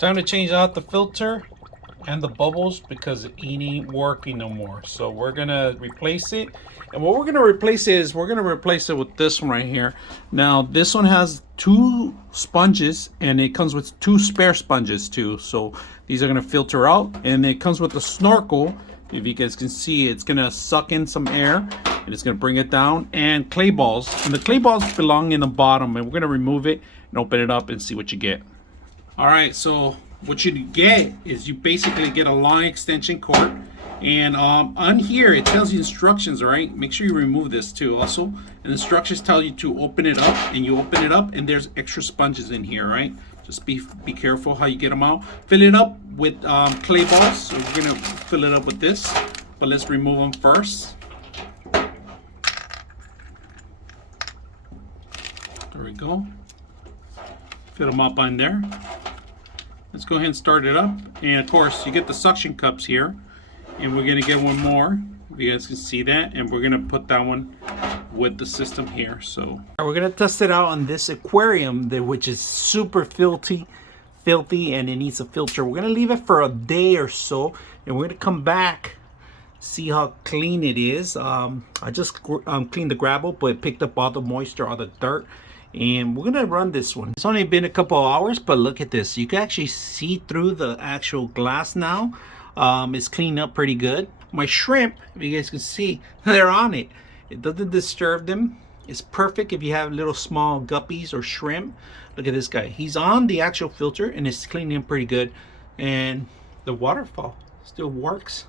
Time to change out the filter and the bubbles because it ain't working no more. So we're gonna replace it. And what we're gonna replace is we're gonna replace it with this one right here. Now this one has 2 sponges and it comes with 2 spare sponges too. So these are gonna filter out, and it comes with a snorkel. If you guys can see, it's gonna suck in some air and it's gonna bring it down, and clay balls. And the clay balls belong in the bottom, and we're gonna remove it and open it up and see what you get. All right, so what you get is you basically get a long extension cord, and on here it tells you instructions. All right, make sure you remove this too also, and the instructions tell you to open it up, and you open it up and there's extra sponges in here. Right, just be careful how you get them out. Fill it up with clay balls. So we're gonna fill it up with this, but let's remove them first. There we go. Fill them up on there. Let's go ahead and start it up. And of course, you get the suction cups here. And we're gonna get one more, if you guys can see that. And we're gonna put that one with the system here. So we're gonna test it out on this aquarium, which is super filthy, and it needs a filter. We're gonna leave it for a day or so, and we're gonna come back, see how clean it is. I just cleaned the gravel, but it picked up all the moisture, all the dirt. And we're gonna run this one. It's only been a couple of hours, but look at this. You can actually see through the actual glass now. It's cleaned up pretty good. My shrimp, if you guys can see, they're on it. It doesn't disturb them. It's perfect if you have little small guppies or shrimp. Look at this guy. He's on the actual filter and it's cleaning pretty good. And the waterfall still works.